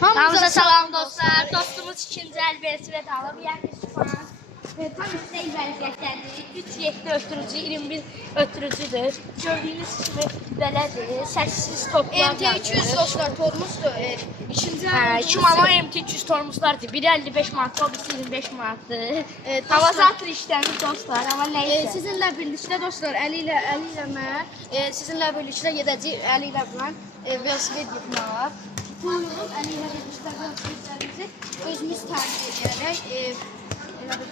Hamınıza salam dostlar. Dostumuz ikinci el verisi ve dağılıb. Yəni şu an tam üstə vəziyyətdədir. 3-7 ötürücü, 21 ötürücüdür. Gördüyünüz kimi belədir. Səssiz toplar MT200 dostlar tormuzdur. İkinci el 2 manat MT200 tormuzlardır. Biri 55 manat, o birisi 25 manatdır. Havazator işləmir dostlar, amma nəysə. Sizinlə birlikdə dostlar, Əli ilə mən sizinlə birlikdə gedəcəyik Əli ilə mən velosiped yığmağa. Buyurun, Əli ilə birlikdə velosipedlərimizi özümüz təmin edərək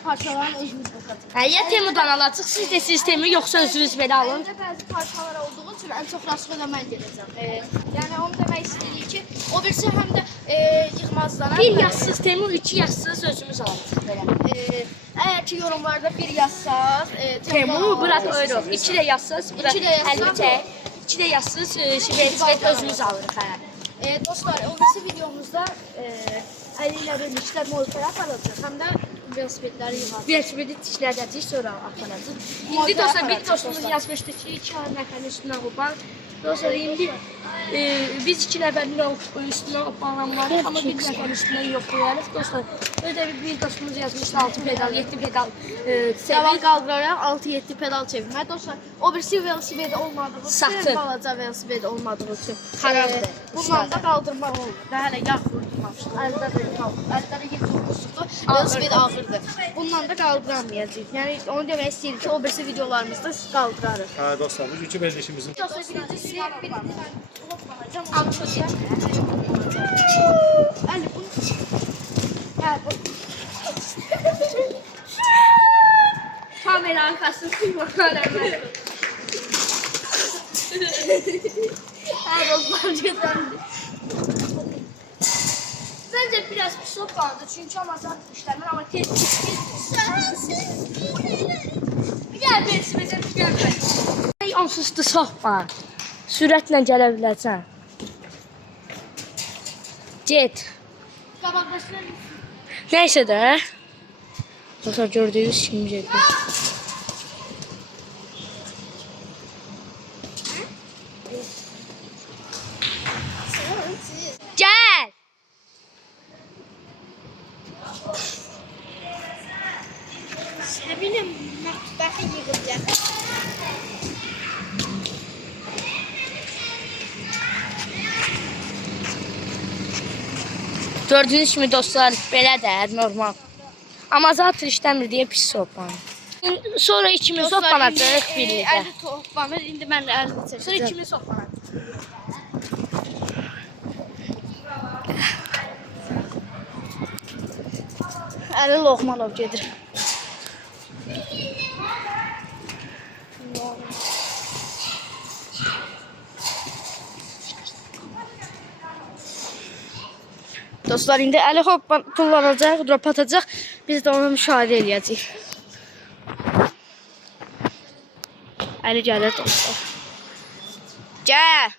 parçalarını özümüz qatacağıq. Ya Temudan alacaq, siz də sistemi yoxsa özünüz belə alın. Məndə bəzi parçalar olduğu üçün ən çox rastgele mən gedəcəm. Yəni onu demək istəyirik ki, o birisi həm də yığmazlara Bir yazsız Temu, 2 yazsız özümüz alacaq belə. Əgər ki yorumlarda bir yazsaz, Temu, Murat Öyrov. 2 də yazsız, Murat 2 də yazsız. Əlbətə. 2 də yazsız, velosiped özümüz alırıq. Dostlar, o birisi videomuzda Əli ilə birlikdə monitorat alacaq, həm də velosipedləri yığacaq. Velosipedi dişlədəcək, sonra aparacaq. İndi dostlar, bir dostumuz yazmışdı ki, 2 nəfərin üstünə qopan. Dostlar, indi biz 2 nəfərin üstünə qopanlarıq, amma bir nəfərin üstünə yoxlayarıq. Dostlar, öyle bir dostumuz yazmışdı 6 pedal, 7 pedal Devam qaldıraraq 6-7 pedal çevirmək. Dostlar, o birisi velosipedi olmadığı üçün, balaca velosipedi olmadığı üçün xarabdır. Bundan da qaldırmaq olur. Hələ yağ vurdurmamışıq. Əldə də qaldı. Əldə də yetib vurmuşduq. Velosiped ağırdır. Bundan da qaldıramayacağıq. Yəni onu demək istəyirik ki, o birisi videolarımızda qaldırarıq. Ha dostlar, bu üçü verilişimizin. Dostlar, birincisi ben hoplanacağım. Əli bunu. Gəl bu. Kamera arkasını kullanır. Her dostlar gezendi. Bence biraz pis hoplandı çünkü amazon işlemler ama tez. Gel velosipede gel ben. Onsuz da sohba. Sürətlə gələ bilərsən. Get. Qabaqdaşlar. Neyse də. Dostlar gördüyünüz kimi gedir. Gəl. Səbinim mətbəxi yığılacaq. Gördüğünüz kimi dostlar belədir, normal. Amma zaten işləmir deyə pis hoplanır. Sonra ikimiz hoplanacaq birlikdə. Əli hoplanır, indi mən də əlini çəkəcəm. Sonra ikimiz hoplanacaq. Əli Loğmanov gedir. Dostlar, indi Əli tullanacaq, drop atacaq. Biz də onu müşahidə edəcəyik. Əli gəlir dostlar. Gəl.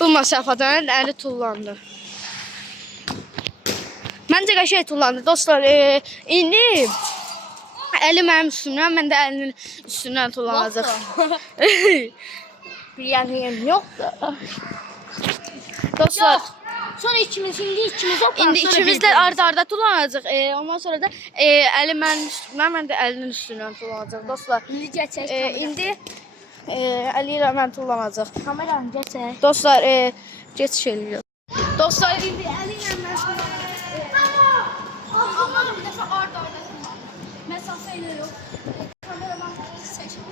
Bu məsafədən Əli tullandı. Məncə qəşəng tullandı. Dostlar, indi Əli mənim üstümdən, mən də Əlinin üstündən tullanacaq. Bir yanıyım yok da. Dostlar, Yok. Sonra ikimiz hoplanacaq. indi ikimiz də arda tullanacaq. Ondan sonra da Əli mənim üstümdən, mən də Əlinin üstündən tullanacaq. Dostlar, İndi geçək. indi Əli ilə mən tullanacaq. Kameranı geçək. Dostlar, geçiş ediyor. Dostlar, indi Əli ilə mən tullanacaq. Amma bir dəfə arda məsafə ilə yox. Kameraman seçim.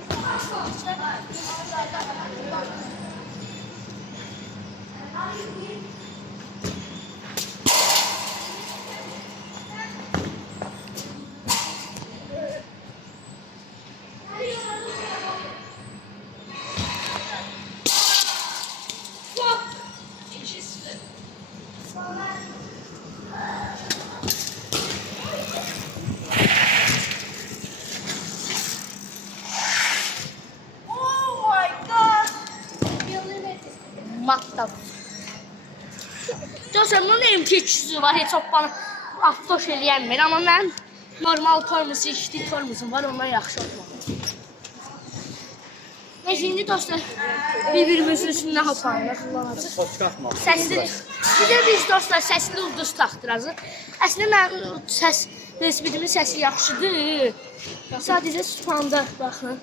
Matta. Dostlar bunun MT200'ü var, heç hoppanı avtoş eləyənmir. Amma mən normal tormusu, işli tormusum var, ondan yaxşı hoplanır. Neyse, indi dostlar, bir-birimizin üstündən hoparlıq kullanacaq. Çıxartma. Səsili, bir də biz dostlar səsili ulduz taxdıracaq. Əslində mənim səs, velosipedimin səsi yaxşıdır. Sadəcə spanda, baxın.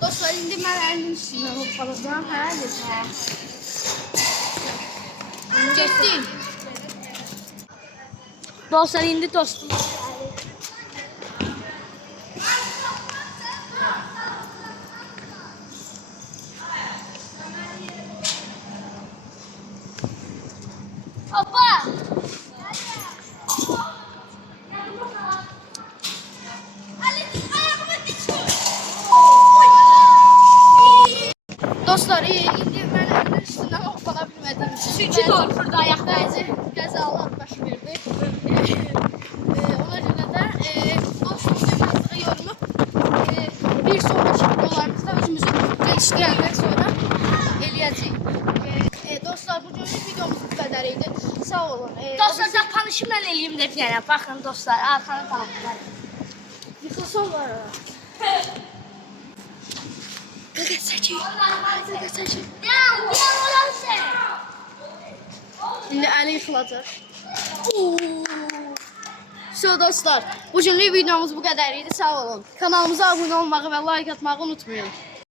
Dostlar, indi mən əlimin üstündən hoppalayacağım. Hə, lütfən. Getdik. Dostlar, indi dostum. Hoppa! Dostlar, indi mən əlimin üstündən hoppala bilmədiyim üçün. Çünki doğru ayaqda. Bəzi qəzalar baş verdi. Ona görə də dostumuzun yazdığı yorumu bir sonraki videolarımızda özümüzü geliştirəndən sonra eləyəcəyik. Dostlar, bugünlük videomuz bu qədər idi. Sağ olun. Dostlar, kapanışı mən eləyim də bir dənə. Baxın dostlar, arxanı tanıtlar. Mikrofon var. Qaqa çəkək. Yan oran sən. İndi əli yıxılacaq. So dostlar, bugünlük videomuz bu qədər idi. Sağ olun. Kanalımıza abunə olmağı və like atmağı unutmayın.